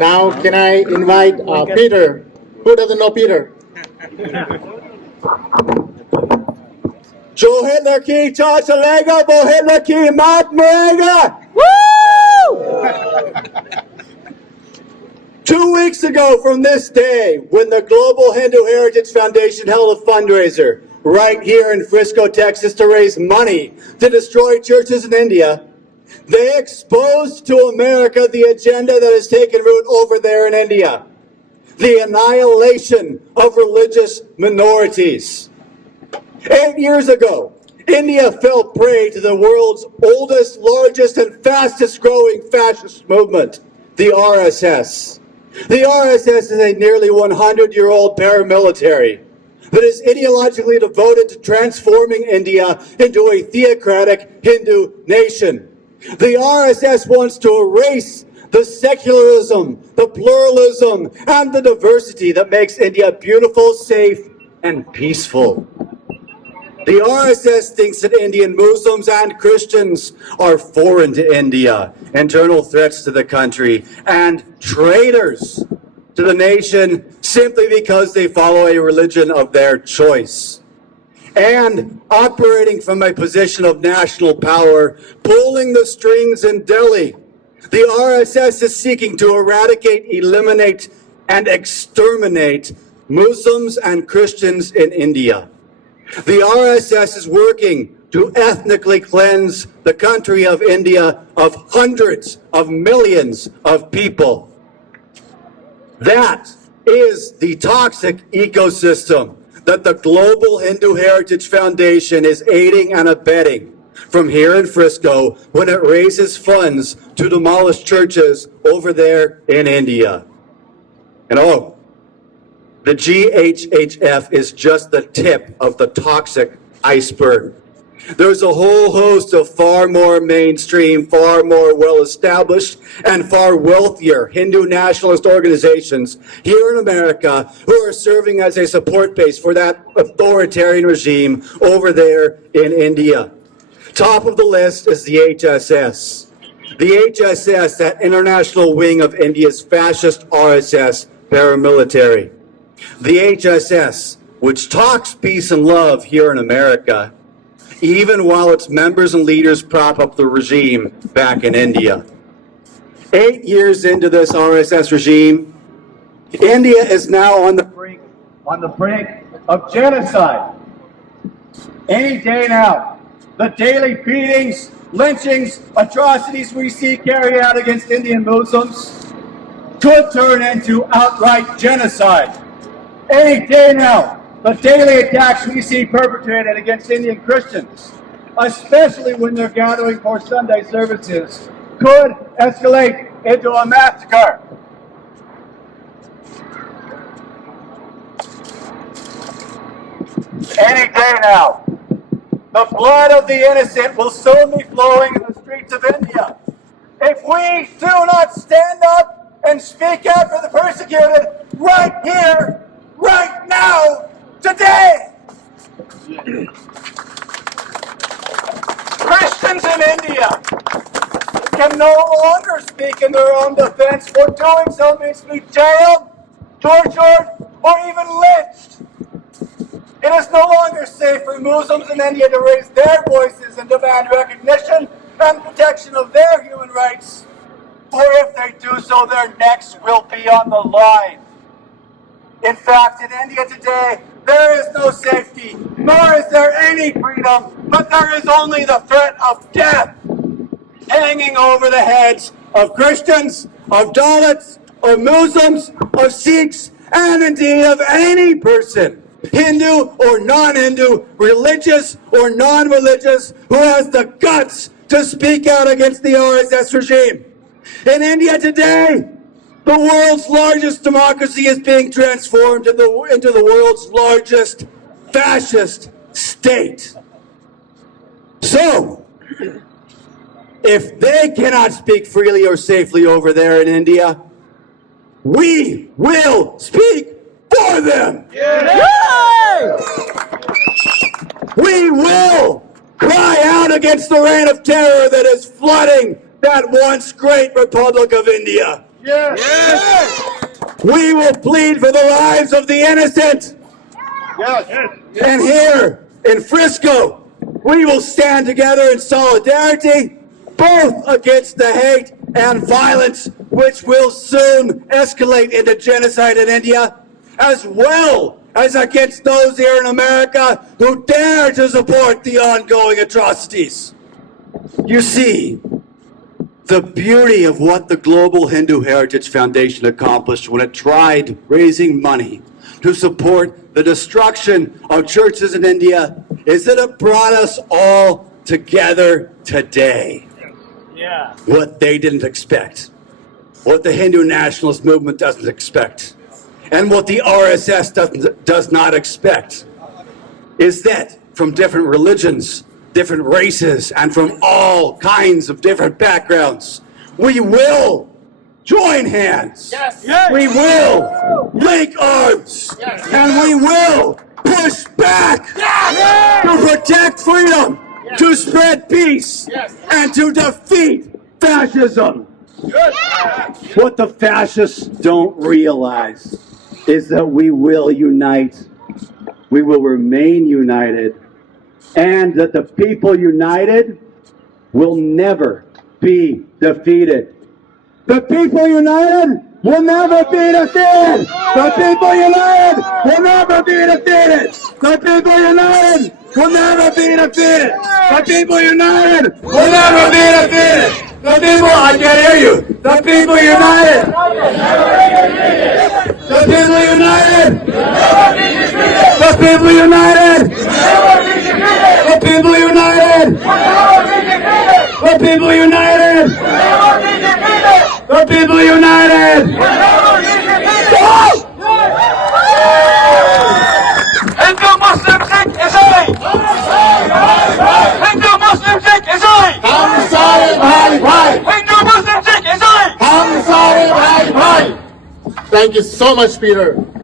Now, can I invite Peter? Who doesn't know Peter? Jo Hitler ki Chachalega, Bo Hitler ki Matmega! Woo! 2 weeks ago from this day, when the Global Hindu Heritage Foundation held a fundraiser right here in Frisco, Texas, to raise money to destroy churches in India, they exposed to America the agenda that has taken root over there in India. The annihilation of religious minorities. 8 years ago, India fell prey to the world's oldest, largest, and fastest growing fascist movement, the RSS. The RSS is a nearly 100-year-old paramilitary that is ideologically devoted to transforming India into a theocratic Hindu nation. The RSS wants to erase the secularism, the pluralism, and the diversity that makes India beautiful, safe, and peaceful. The RSS thinks that Indian Muslims and Christians are foreign to India, internal threats to the country, and traitors to the nation simply because they follow a religion of their choice. And operating from a position of national power, pulling the strings in Delhi, the RSS is seeking to eradicate, eliminate, and exterminate Muslims and Christians in India. The RSS is working to ethnically cleanse the country of India of hundreds of millions of people. That is the toxic ecosystem that the Global Hindu Heritage Foundation is aiding and abetting from here in Frisco when it raises funds to demolish churches over there in India. And the GHHF is just the tip of the toxic iceberg. There's a whole host of far more mainstream, far more well-established, and far wealthier Hindu nationalist organizations here in America who are serving as a support base for that authoritarian regime over there in India. Top of the list is the HSS. The HSS, that international wing of India's fascist RSS paramilitary. The HSS, which talks peace and love here in America, even while its members and leaders prop up the regime back in India. 8 years into this RSS regime, India is now on the brink of genocide. Any day now, the daily beatings, lynchings, atrocities we see carried out against Indian Muslims could turn into outright genocide. Any day now, the daily attacks we see perpetrated against Indian Christians, especially when they're gathering for Sunday services, could escalate into a massacre. Any day now, the blood of the innocent will soon be flowing in the streets of India. If we do not stand up and speak out for the persecuted right here, right now, today. Christians in India can no longer speak in their own defense, for doing so means to be jailed, tortured, or even lynched. It is no longer safe for Muslims in India to raise their voices and demand recognition and protection of their human rights, or if they do so, their necks will be on the line. In fact, in India today, there is no safety, nor is there any freedom, but there is only the threat of death hanging over the heads of Christians, of Dalits, of Muslims, of Sikhs, and indeed of any person, Hindu or non-Hindu, religious or non-religious, who has the guts to speak out against the RSS regime. In India today, the world's largest democracy is being transformed into the world's largest fascist state. So, if they cannot speak freely or safely over there in India, we will speak for them. Yay! We will cry out against the reign of terror that is flooding that once great Republic of India. We will plead for the lives of the innocent. And here in Frisco, we will stand together in solidarity, both against the hate and violence which will soon escalate into genocide in India, as well as against those here in America who dare to support the ongoing atrocities. You see, the beauty of what the Global Hindu Heritage Foundation accomplished when it tried raising money to support the destruction of churches in India is that it brought us all together today. What they didn't expect, what the Hindu nationalist movement doesn't expect, and what the RSS does not expect is that from different religions, different races, and from all kinds of different backgrounds, we will join hands. We will link arms. And we will push back to protect freedom, to spread peace, and to defeat fascism. What the fascists don't realize is that we will unite, we will remain united, and that the people united will never be defeated. The people united will never be defeated. The people united will never be defeated. The people united will never be defeated. The people united will never be defeated. The people, I can't hear you. The people united. The people united. The people united. The people united. The people united. The people united. Hindu Muslim Sikh Isai! Hindu Muslim Sikh Isai! हम सारे भाई भाई Hindu Muslim Sikh Isai! हम सारे भाई भाई Thank you so much, Peter.